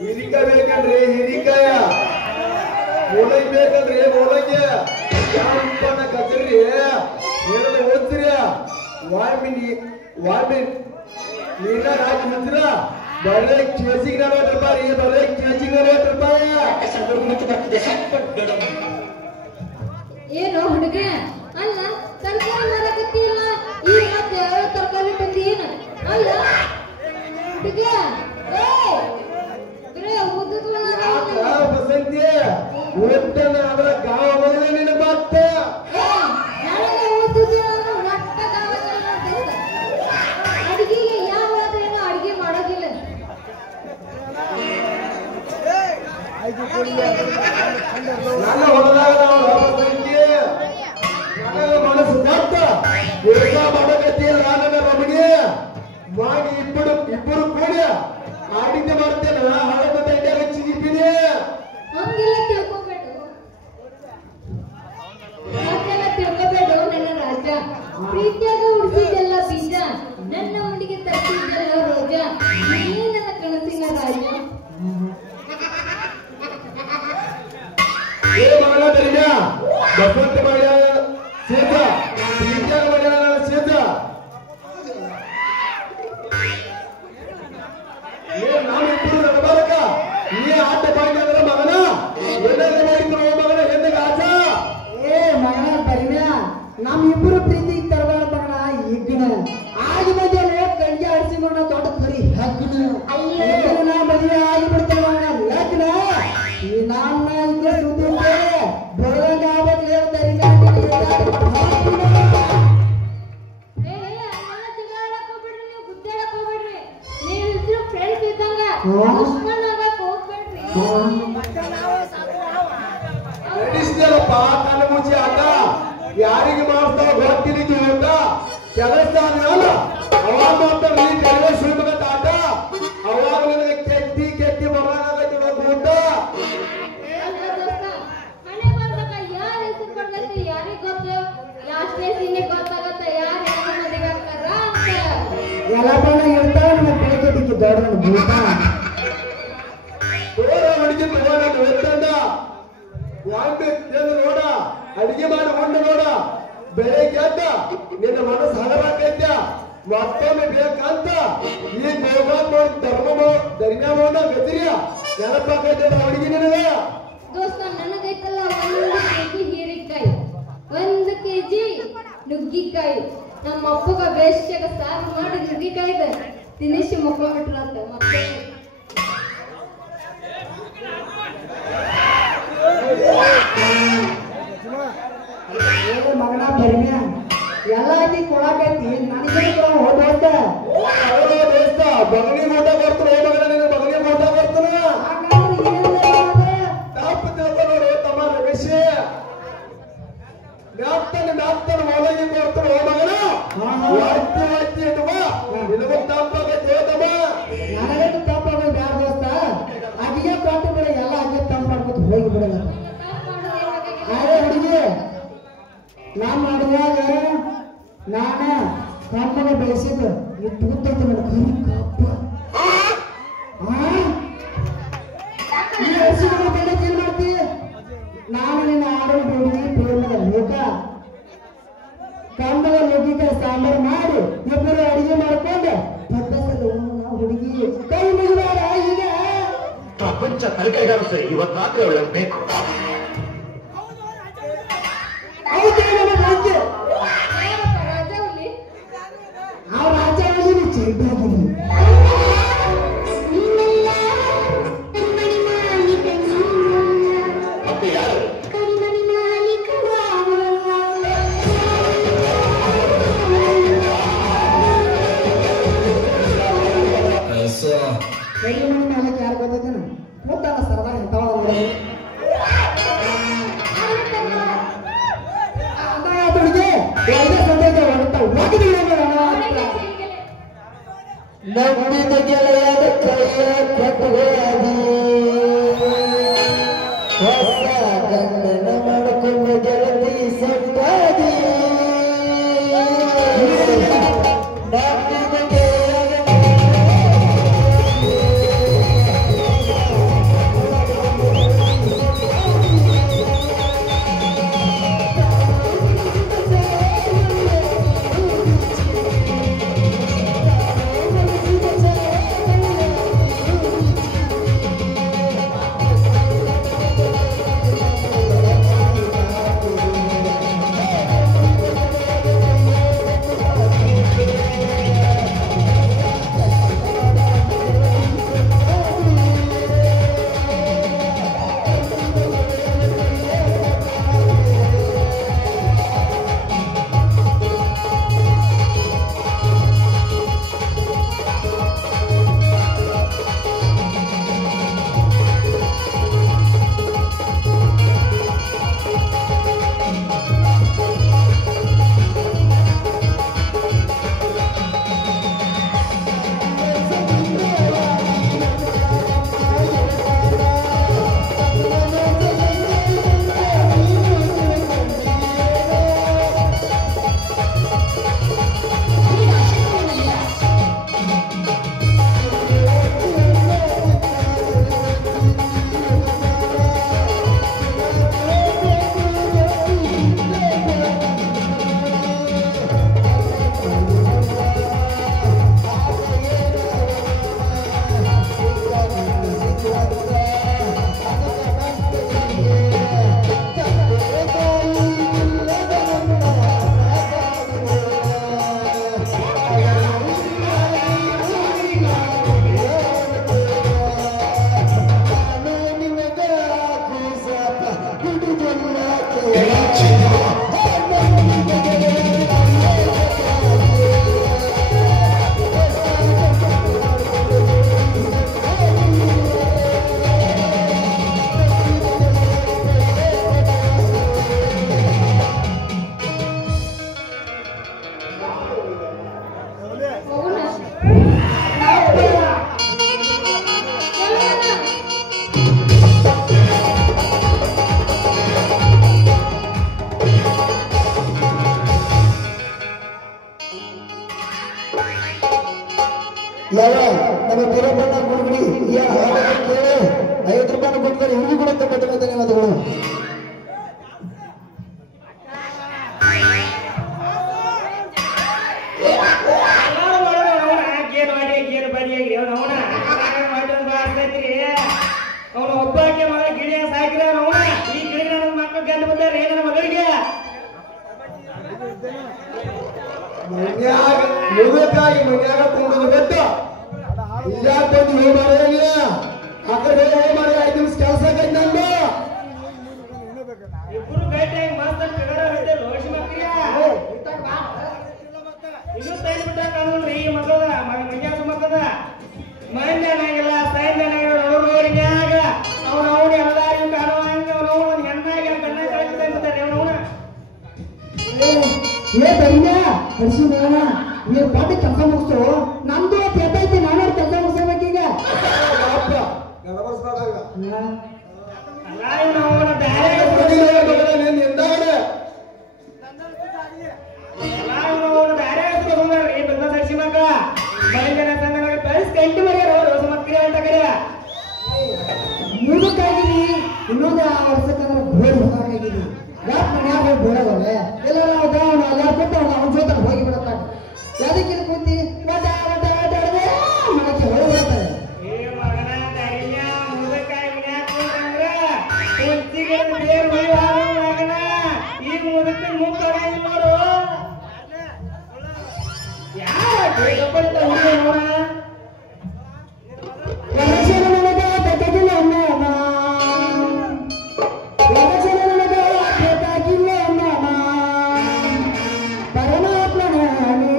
ಹಿರಿಕಾಯ ಬೇಕಂದ್ರೆ ಹಿರಿಕಾಯ, ಮೂಲಂಗಿ ಬೇಕಂದ್ರೆ ಮೂಲಂಗಿ, ಯಾವ ಉತ್ಪನ್ನ ಕದ್ರಿ ಹೇಳೋದು ಓದ್ತೀರ, ವಾಲ್ಮಿ ನೀರಾಗ ಹಾಕಿ ಮುಂಚಿರ ಬರೇ ಕೆಜಿಗೆ 40 ರೂಪಾಯಿ, ಬರೇ ಕೆಜಿಗೆ 40 ರೂಪಾಯಿ. ಏನು ಹುಡುಗ ಅಲ್ಲ ತರಕಾರಿ ಮಾರಕತ್ತಿಲ್ಲ, ಈಗ ಮತ್ತೆ ತರಕಾರಿ ತಂದಿ ಏನು ಅಲ್ಲ ಹುಡುಗ ಬಸಂತಿ ಓದ್ತಾನ ಅದ್ರ ಗಾವ ಮೊದಲೇ ನಿನ್ನ ಮಾತ ಅಡಿಗೆಗೆ ಯಾವಾದ್ರೇನು ಅಡಿಗೆ ಮಾಡೋದಿಲ್ಲ. ನನ್ನ ಹೊಲದಾಗ ಬಸಂತಿ ನನಗ ಮನಸ್ಸು ಮಾತ ಕೆಲಸ ಮಾಡಕತ್ತಿಲ್ಲ. ನನ್ನ ರಮಣಿ ಮಾಡಿ ಇಬ್ಬರು ಕೂಡಿ ಅಡಿಗೆ ಮಾಡ್ತೇನೆ. ಹಳದ ದಂಡ್ಯಾಗ ಚಿಗಿತೀನಿ ಹಂಗೆಲ್ಲ ತಿಳ್ಕೊಬೇಡು, ಹಾಗೆಲ್ಲ ತಿಳ್ಕೊಬೇಡು ನನ್ನ ರಾಜ. ಪ್ರೀತಿಯಾಗ ಉಳಿಸಿದ್ದೆಲ್ಲ ಬೀಜ, ನನ್ನ ಹುಡುಗಿ ತಪ್ಪಿದ್ದೆಲ್ಲ ರೋಜ. ನೀನೇ ನನ್ನ ಕನಸಿನ ರಾಜ. ಏ ಮಗಳ ಧರ್ಮ ಬಸವಂತ ಮಾಡ್ಯಾಳ ಸೇತ, ಪ್ರೀತಿಯಾಗ ಮಾಡ್ಯಾಳ ಸೇತ. ನಾವಿಬ್ಬರು ನಡಬಾರಕ ನೀ ಆಟ ಮಾಡಿದ್ರ ಮಗನ ಏನಾದ್ರು ಮಾಡಿದ್ರು ಮಗನ ಹೆಂಗ ಆಟ. ಏ ಮಗನ ಪರಿಮ್ಯ ನಮ್ಮಿಬ್ಬರು ಪ್ರೀತಿಗೆ ತರಬಾರ ಮಗನ. ಈಗಿನ ಆಗಿ ಮದುವೆ ಕಣ್ಗೆ ಆಡಿಸಿಕೊಂಡ ದೊಡ್ಡ ಕರಿ ಹಗ್ಗನ ನಾ ಮದುವೆ ಆಗಿಬಿಡ್ತೇವೆ ಮಗನ. ಲಗ್ನ ಈ ನನ್ನ ಈಗ ಸುದ್ದಿದ್ದೆ ಬೆಳಗ್ಗೆ ಆಗ್ಬೇಕು ನಡೆಸಿದೆಲ್ಲಪ್ಪ ಕಣ್ಣು ಮುಚ್ಚಿ ಆಟ. ಯಾರಿಗೆ ಮಾಡ್ತಾವ ಗೊತ್ತಿದ್ದು ಊಟ ಕೆಲಸ ಅಲ್ಲ ಅವಾಗ ಮಾಡ್ತಾರ ಈ ಕೆಲ ಸುಳ್ಬೇಕಂತ ಆಟ. ಅವಾಗ ನಿನಗೆ ಕೆತ್ತಿ ಬರಾಗತ್ತೆ ಊಟ. ಎಲ್ಲ ಬಣ್ಣ ಇರ್ತಾವ ನಮ್ಮ ಬೆಳಗ್ಗೆ ದೊಡ್ಡ ಊಟ ಅಡಿಗೆ ಒತ್ತಂಡ ನೋಡ, ಅಡಿಗೆ ಮಾಡಿ ಹೊಂಡು ನೋಡ. ಬೆಳಿಗ್ಗೆ ಅಂತ ನಿನ್ನ ಮನಸ್ಸು ಹಲವಾಕೈತ, ಮತ್ತೊಮ್ಮೆ ಬೇಕಂತ ಈ ಗೋಗಾತ್ ಧರ್ಮ ಗತಿರಿಯ ನೆನಪಾಕೈತೆ ಅಡಿಗೆ ನಿನಗ. ದೋಸ್ತ ನನಗೈತಲ್ಲ 1 ಕೆಜಿ ಹೀರೆಕಾಯಿ, 1 ಕೆಜಿ ನುಗ್ಗಿಕಾಯಿ. ನಮ್ಮ ಅಪ್ಪಗ ಬೇಸಿಗೆಗ ಸಾರು ಮಾಡಿ ನುಗ್ಗಿಕಾಯಿದ ತಿನ್ನಿಸಿ ಮಕ್ಕೊಂಡ್ಬಿಟ್ರಂತ. ಮತ್ತೆ ಮಗನ ಪರಿಮ್ಯ ಎಲ್ಲ ಆಗಿ ಕೊಡಕೈತಿ ನನಗೆ ಹೋದ ಬಗಲಿ ಊಟ ಬರ್ತಾನೆ ಮಗನ, ನಿನ್ನ ಬಗಲಿ ಊಟ ಬರ್ತಾನ. ತಪ್ಪು ತಿಳ್ಕೊಳ್ಳೋರು ತಮ್ಮ ರಮೇಶ್ ಮ್ಯಾಪ್ತಾನ ಮೊಲಗಿ ಬರ್ತಾನೆ ಮಗನ. ವಾಯ್ತಿ ಇಡುವ ನಿನಗೂ ತಪ್ಪಾಗೈತೆ ತಮ್ಮ. ನನಗಂತೂ ತಪ್ಪಾಗೋದು ಬ್ಯಾಡ ದೋಸ್ತ. ಅಡಿಗೆ ಕೊಟ್ಟು ಬಿಡ, ಎಲ್ಲ ಅಡಿಗೆ ತಂಪು ಮಾಡ್ಕೊತ ಹೋಗಿ ಬಿಡಲ್ಲ. ಅದೇ ಹುಡುಗಿ ನಾನ್ ಮಾಡುವಾಗ ನಾನ ಕಮ್ಮನ ಬೆಳೆಸಿದ್ದು ಇಟ್ಟು ಗೊತ್ತೈತೆ ನನ್ನ ಕರಿ ಕಪ್ಪ. ಈ ಹಸಿರು ಬೆಳಗ್ಗೆ ಏನ್ ಮಾಡ್ತಿ? ನಾನು ನಿನ್ನ ಆಡೋ ಬಿಡಿ ಪ್ರೇಮದ ಲೋಕ ಕಂಬದ ಲೋಕಿಕ ಸಾಂಬಾರು ಮಾಡಿ ಇಬ್ಬರು ಅಡಿಗೆ ಮಾಡ್ಕೊಂಡು ಪದ್ಧತಿ ಹುಡುಗಿ ಕೈ ಮುಗಿದಾರ. ಈಗ ಪ್ರಪಂಚ ತಲೆಕೈಗಾರ ಸರಿ, ಇವತ್ತು ರಾತ್ರಿ ಅವಳು ಬೇಕು. ಆ ರಾಜ ಚೆಡ್ಡಾಗಿರಿ ಮತ್ತೆ ಯಾರು ಕೈ ಮನೆ ಮಾಲಕ್ಕೆ ಯಾರು ಗೊತ್ತೈತೇನು? ಗೊತ್ತಲ್ಲ ಸರ್ದಾರ ಎಂತವ ನಂಬಿದ ಗೆಳೆಯದ ಕೈಯ ಕೊಟ್ಟು ಹೊಸ ಗಂಡನ ಮಾಡ್ಕೊಂಡು ಗೆಳತಿ ಸಟ್ಟಾಗಿ ಯಾವ ನಮ್ಮ ಬೀರಪ್ಪಣ್ಣ ಗುಡುಗುಡಿ ಕೇಳಿ 50 ರೂಪಾಯಿ ಕೊಡ್ತಾರೆ ಇವ್ರಿಗೂ ಕೂಡ ತುಂಬ ಧನ್ಯವಾದಗಳು. ಅವನು ಒಬ್ಬಾಕೆ ಮಗ ಗಿಳಿಯ ಸಾಕಿದ ಈ ಗಿಳಿಗೆ ನನ್ನ ಮಕ್ಕಳು ಗಂಡು ಬಂದಾರೆ ನನ್ನ ಮಗಳಿಗೆ ಮುದುಕಾಗಿ ಮನ್ಯಾಗ ಕುಂಡು ಬೆಟ್ಟ ಇಲ್ಲಾಕ ಬಂದು ಹೋ ಮಾರೇನಿಲ್ಲ ಆ ಕಡೆ ಹೋ ಮಾರೇ 5 ನಿಮಿಷ ಕೆಲಸ ಕೈ ನಂದು ಇಬ್ರು ಗೈಟಾಗಿ ಮಸ್ತ್ ಕಗರ ಹೊಟ್ಟೆ ಲೋಷಿ ಮಕ್ಕಳಿಗೆ ಇದು ತೈಲ್ ಬಿಟ್ಟ ಕಾಣೋಣ್ರಿ ಈ ಮಕ್ಕಳ ಮಂಜಾಸ ಮಕ್ಕಳ ಮಂಜನಾಗಿಲ್ಲ ಸೈನ್ಯನಾಗಿಲ್ಲ ನೋಡಿನ್ಯಾಗ ಅವನು ಎಲ್ಲಾರಿಗೂ ಕಾಣುವಂಗ ಅವನು ಹೆಣ್ಣಾಗಿ ಕಣ್ಣ ಕಳಿಸ್ತಾರೆ ಅವನು ಏ ಬೈನ ಹರ್ಷಿನ ನೀವು ಪಾಟಿ ಕೆಲಸ ಮುಗಿಸು ನಂದು ಕೆಟ್ಟೈತಿ ನಾನು ಕೆಲಸ ಮುಗಿಸ್ಬೇಕೀಗ ಮುದುಕಾಗಿರಿ ಇನ್ನೊಂದು ವರ್ಷಕ್ಕಂದ್ರೆ ಬೋರ್ ಹೋಗಾಗಿರಿ ಯಾಕೆ ಮನ್ಯಾಗ ಹೋಗಿ ಬೋಡಗವೆ ಎಲ್ಲಾರ ಅವನು ಎಲ್ಲಾರು ಕೊಟ್ಟು ಅವನ ಜೊತೆ ಹೋಗಿ ಬಿಡತ್ತಾಗ ಯಾದಕ್ಕೆ ಕೂತಿ ಮಾಡಕ್ಕೆ ಹೊಳೆ ಬಿಡ್ತಾರೆ ಈಗ ಮುದಕ್ಕೆ ಮೂರು ನೋಡು ಪರಮಾತ್ಮನೇ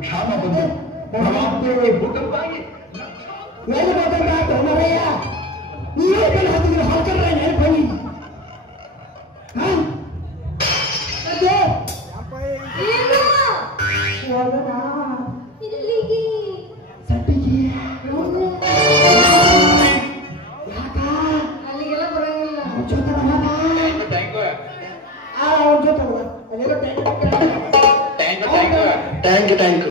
ಕ್ಷಾಮ ಬಂದು ಭೂಕಂಪಾಗಿ ಇಲ್ಲಿಗೆ ಅಲ್ಲಿಗೆಲ್ಲ ಬರಂಗಿಲ್ಲ. ಟ್ಯಾಂಕ್